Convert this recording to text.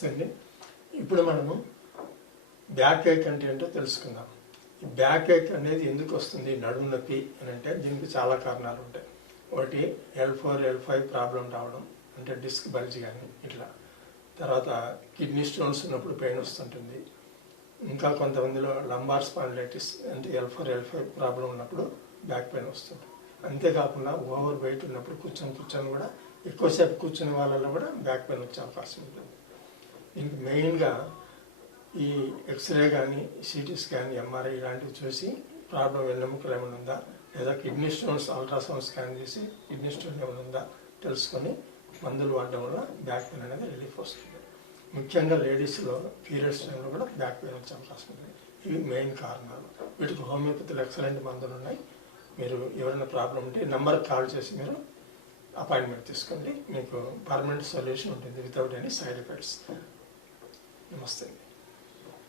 నమస్తే అండి. ఇప్పుడు మనము బ్యాక్ ఏక్ అంటే ఏంటో తెలుసుకుందాం. ఈ బ్యాక్ ఏక్ అనేది ఎందుకు వస్తుంది, నడుము నొప్పి అని అంటే దీనికి చాలా కారణాలు ఉంటాయి. ఒకటి L4, L5 ప్రాబ్లం రావడం, అంటే డిస్క్ బల్జ్ కానీ ఇట్లా. తర్వాత కిడ్నీ స్టోన్స్ ఉన్నప్పుడు పెయిన్ వస్తుంటుంది. ఇంకా కొంతమందిలో లంబార్ స్పాండిలైటిస్ అంటే L4, L5 ప్రాబ్లం ఉన్నప్పుడు బ్యాక్ పెయిన్ వస్తుంది. అంతేకాకుండా ఓవర్ వెయిట్ ఉన్నప్పుడు కూర్చొని కూడా ఎక్కువసేపు కూర్చునే వాళ్ళలో కూడా బ్యాక్ పెయిన్ వచ్చే అవకాశం ఉంటుంది. దీనికి మెయిన్గా ఈ ఎక్స్రే కానీ, సిటీ స్కాన్, ఎంఆర్ఐ ఇలాంటివి చూసి ప్రాబ్లం వెన్నెముకలు ఏమైనా ఉందా, లేదా కిడ్నీ స్టోన్స్ అల్ట్రాసౌండ్ స్కాన్ చేసి కిడ్నీ స్టోన్ ఏమైనా ఉందా తెలుసుకొని మందులు వాడడం వల్ల బ్యాక్ పెయిన్ అనేది రిలీఫ్ వస్తుంది. ముఖ్యంగా లేడీస్లో పీరియడ్స్ టైంలో కూడా బ్యాక్ పెయిన్ వచ్చే అవకాశం ఉంది. ఇవి మెయిన్ కారణాలు. వీటికి హోమియోపతిలో ఎక్సలెంట్ మందులు ఉన్నాయి. మీరు ఎవరైనా ప్రాబ్లం ఉంటే నెంబర్కి కాల్ చేసి మీరు అపాయింట్మెంట్ తీసుకోండి. మీకు పర్మనెంట్ సొల్యూషన్ ఉంటుంది వితౌట్ ఎనీ సైడ్ ఎఫెక్ట్స్. నమస్తే.